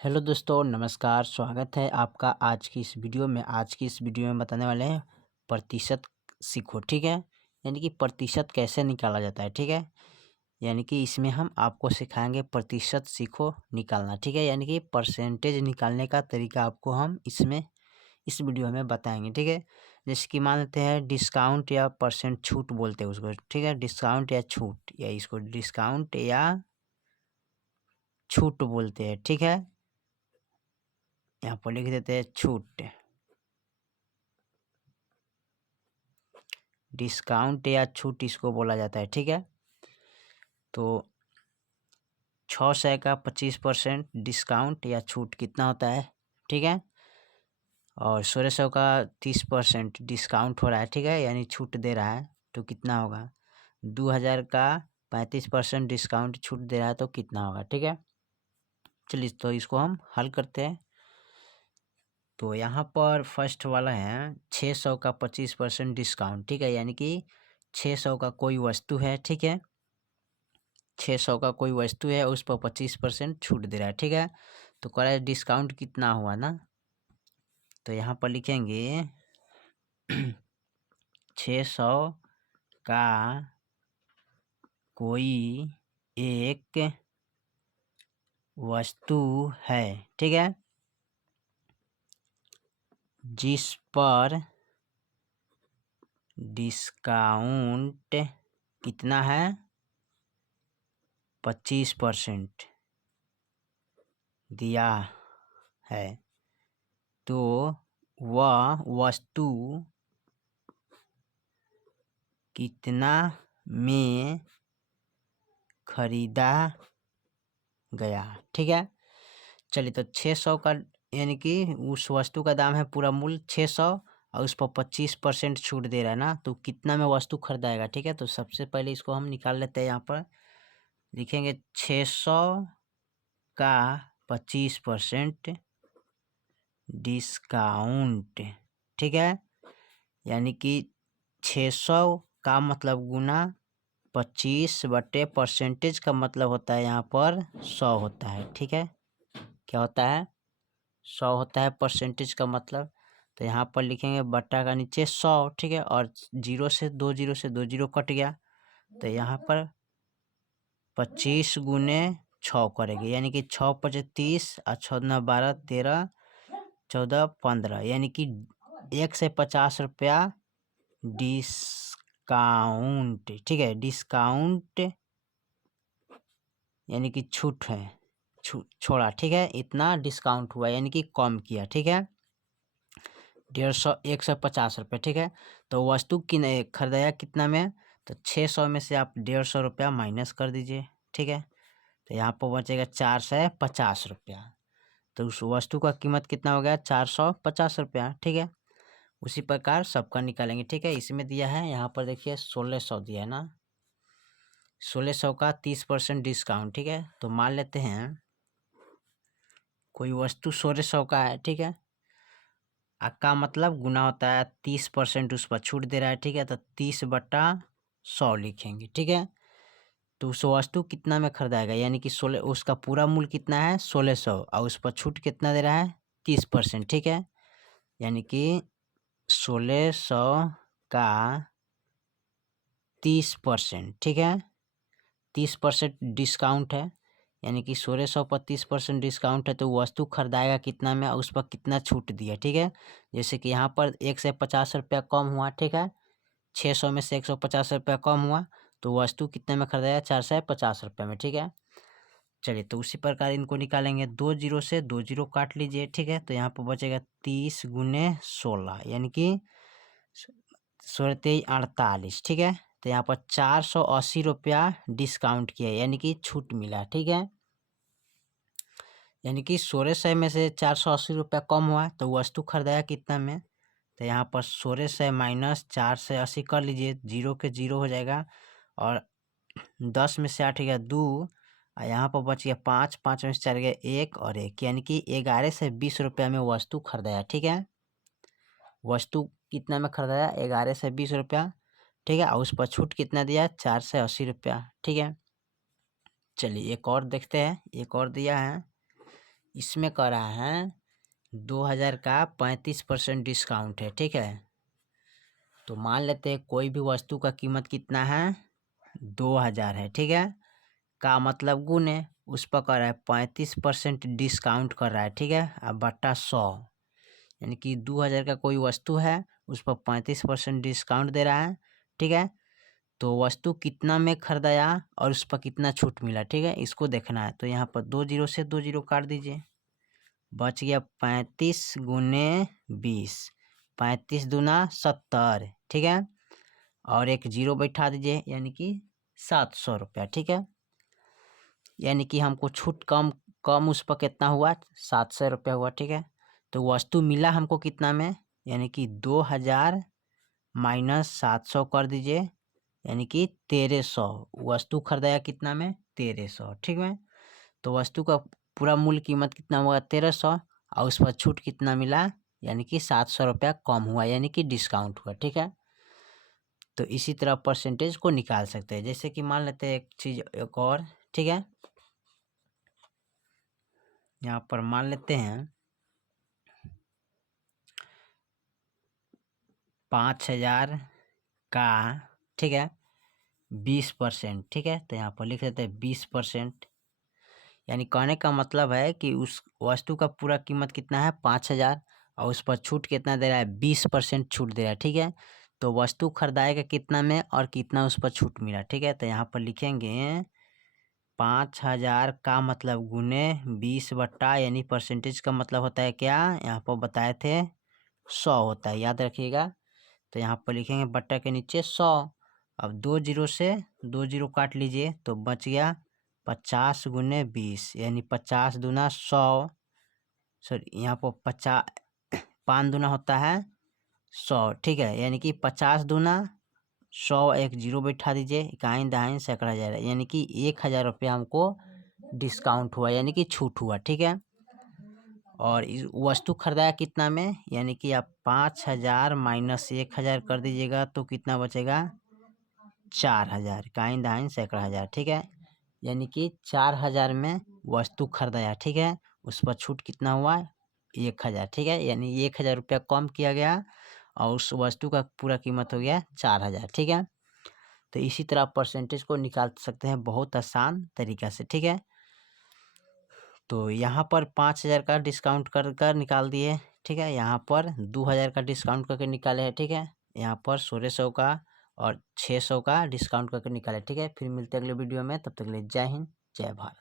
Hello दोस्तों, नमस्कार। स्वागत है आपका आज की इस वीडियो में। आज की इस वीडियो में बताने वाले हैं प्रतिशत सीखो, ठीक है। यानी कि प्रतिशत कैसे निकाला जाता है, ठीक है। यानी कि इसमें हम आपको सिखाएंगे प्रतिशत सीखो निकालना, ठीक है। यानी कि परसेंटेज निकालने का तरीका आपको हम इसमें इस वीडियो में बताएंगे, ठीक है। जैसे कि मान लेते हैं डिस्काउंट या परसेंट छूट बोलते हैं उसको, ठीक है। डिस्काउंट या छूट, या इसको डिस्काउंट या छूट बोलते हैं, ठीक है। यहाँ पर लिख देते हैं छूट। डिस्काउंट या छूट इसको बोला जाता है, ठीक है। तो 600 का 25% डिस्काउंट या छूट कितना होता है, ठीक है। और 1600 का 30% डिस्काउंट हो रहा है, ठीक है, यानी छूट दे रहा है, तो कितना होगा। 2000 का 35% डिस्काउंट छूट दे रहा है, तो कितना होगा, ठीक है। चलिए तो इसको हम हल करते हैं। तो यहाँ पर फर्स्ट वाला है 600 का 25% डिस्काउंट, ठीक है। यानी कि 600 का कोई वस्तु है, ठीक है। 600 का कोई वस्तु है, उस पर 25% छूट दे रहा है, ठीक है। तो कह रहा है डिस्काउंट कितना हुआ ना, तो यहाँ पर लिखेंगे 600 का कोई एक वस्तु है, ठीक है, जिस पर डिस्काउंट कितना है, 25% दिया है। तो वह वस्तु कितना में खरीदा गया, ठीक है। चलिए तो 600 का यानी कि उस वस्तु का दाम है पूरा मूल्य 600 और उस पर 25% छूट दे रहा है ना, तो कितना में वस्तु खरीदाएगा, ठीक है। तो सबसे पहले इसको हम निकाल लेते हैं। यहाँ पर लिखेंगे 600 का 25% डिस्काउंट, ठीक है। यानी कि 600 का मतलब गुना 25/% का मतलब होता है यहाँ पर 100 होता है, ठीक है। क्या होता है, 100 होता है परसेंटेज का मतलब। तो यहाँ पर लिखेंगे बट्टा का नीचे 100, ठीक है। और जीरो से दो जीरो कट गया, तो यहाँ पर 25 गुने 6 करेंगे, यानी कि 6×5 और 6×9 = 12, 13, 14, 15, यानी कि 1 से 50 रुपया डिस्काउंट, ठीक है। डिस्काउंट यानी कि छूट है, छोड़ा, ठीक है। इतना डिस्काउंट हुआ यानी कि कम किया, ठीक है। 150, 150 रुपये, ठीक है। तो वस्तु खरीदाया कितना में, तो 600 में से आप 150 रुपया माइनस कर दीजिए, ठीक है। तो यहाँ पर बचेगा 450 रुपया। तो उस वस्तु का कीमत कितना हो गया, 450 रुपया, ठीक है। उसी प्रकार सबका निकालेंगे, ठीक है। इसमें दिया है, यहाँ पर देखिए 1600 दिया है ना, 1600 का 30% डिस्काउंट, ठीक है। तो मान लेते हैं कोई वस्तु 1600 का है, ठीक है। का मतलब गुना होता है 30% उस पर छूट दे रहा है, ठीक है। तो 30/100 लिखेंगे, ठीक है। तो उस वस्तु कितना में खरीदाएगा, यानी कि 16, उसका पूरा मूल्य कितना है 1600 और उस पर छूट कितना दे रहा है 30%, ठीक है। यानी कि 1600 का 30%, ठीक है। 30% डिस्काउंट है, यानी कि 1600 पर 30% डिस्काउंट है, तो वस्तु खरीदाएगा कितना में, उस पर कितना छूट दिया, ठीक है। जैसे कि यहाँ पर 1 से 50 रुपया कम हुआ, ठीक है। 600 में से 150 रुपया कम हुआ, तो वस्तु कितने में खरीदाया, 450 रुपये में, ठीक है। चलिए तो उसी प्रकार इनको निकालेंगे, 2 जीरो से 2 जीरो काट लीजिए, ठीक है। तो यहाँ पर बचेगा 30 गुने 16, यानी कि 16×3 = 48, ठीक है। तो यहाँ पर 480 रुपया डिस्काउंट किया, यानी कि छूट मिला, ठीक है। यानी कि 1600 में से 480 रुपया कम हुआ, तो वस्तु खरीदाया कितना में, तो यहाँ पर 1600 माइनस 480 कर लीजिए, जीरो के जीरो हो जाएगा। और 10 में से 8 गया 2, और यहाँ पर बच गया 5, 5 में से 4 गया 1 और 1, यानी कि 11 से 20 रुपया में वस्तु खरीदाया, ठीक है। वस्तु कितना में खरीदाया, 11 से 20 रुपया, ठीक है। और उस पर छूट कितना दिया, 480 रुपया, ठीक है। चलिए एक और देखते हैं, एक और दिया है इसमें कह रहा है 2000 का 35% डिस्काउंट है, ठीक है। तो मान लेते हैं कोई भी वस्तु का कीमत कितना है, 2000 है, ठीक है। का मतलब गुने उस पर कर रहा है 35% डिस्काउंट कर रहा है, ठीक है। अब बट्टा 100, यानी कि 2000 का कोई वस्तु है, उस पर 35% डिस्काउंट दे रहा है, ठीक है। तो वस्तु कितना में खरीदाया और उस पर कितना छूट मिला, ठीक है, इसको देखना है। तो यहाँ पर 2 जीरो से 2 जीरो काट दीजिए, बच गया 35 गुने 20, 35 दूना 70, ठीक है। और एक जीरो बैठा दीजिए, यानी कि 700 रुपया, ठीक है। यानी कि हमको छूट कम कम उस पर कितना हुआ, 700 रुपया हुआ, ठीक है। तो वस्तु मिला हमको कितना में, यानी कि 2000 माइनस 700 कर दीजिए, यानी कि 1300। वस्तु खरीदाया कितना में, 1300, ठीक है। तो वस्तु का पूरा मूल्य कीमत कितना हुआ, 1300, और उस पर छूट कितना मिला, यानी कि 700 रुपया कम हुआ, यानी कि डिस्काउंट हुआ, ठीक है। तो इसी तरह परसेंटेज को निकाल सकते हैं। जैसे कि मान लेते हैं एक चीज़ एक और, ठीक है। यहाँ पर मान लेते हैं 5000 का, ठीक है, 20%, ठीक है। तो यहाँ पर लिख देते हैं 20%, यानी कहने का मतलब है कि उस वस्तु का पूरा कीमत कितना है, 5000, और उस पर छूट कितना दे रहा है, 20% छूट दे रहा है, ठीक है। तो वस्तु खरीदाएगा कितना में और कितना उस पर छूट मिला, ठीक है। तो यहाँ पर लिखेंगे 5000 का मतलब गुने 20 बट्टा, यानी परसेंटेज का मतलब होता है क्या, यहाँ पर बताए थे 100 होता है, याद रखिएगा। तो यहाँ पर लिखेंगे बट्टा के नीचे 100। अब 2 जीरो से 2 जीरो काट लीजिए, तो बच गया 50 गुने 20, यानी 50 दूना 100, सॉरी यहाँ पर 50, 5 दूना होता है 100, ठीक है। यानी कि 50 दूना 100, एक जीरो बैठा दीजिए, इकाई दहाई सैकड़ा जा रहा है, यानी कि 1000 रुपया हमको डिस्काउंट हुआ, यानी कि छूट हुआ, ठीक है। और इस वस्तु खरीदाया कितना में, यानी कि आप 5000 माइनस 1000 कर दीजिएगा, तो कितना बचेगा, 4000, इकाई दहाई सैकड़ा हजार, ठीक है। यानी कि 4000 में वस्तु खरीदाया, ठीक है। उस पर छूट कितना हुआ, 1000, ठीक है। यानी 1000 रुपया कम किया गया और उस वस्तु का पूरा कीमत हो गया 4000, ठीक है। तो इसी तरह परसेंटेज को निकाल सकते हैं बहुत आसान तरीका से, ठीक है। तो यहाँ पर 5000 का डिस्काउंट कर कर निकाल दिए, ठीक है। यहाँ पर 2000 का डिस्काउंट करके निकाले हैं, ठीक है। यहाँ पर 1600 का और 600 का डिस्काउंट करके निकाले, ठीक है। फिर मिलते हैं अगले वीडियो में, तब तक के लिए जय हिंद, जय भारत।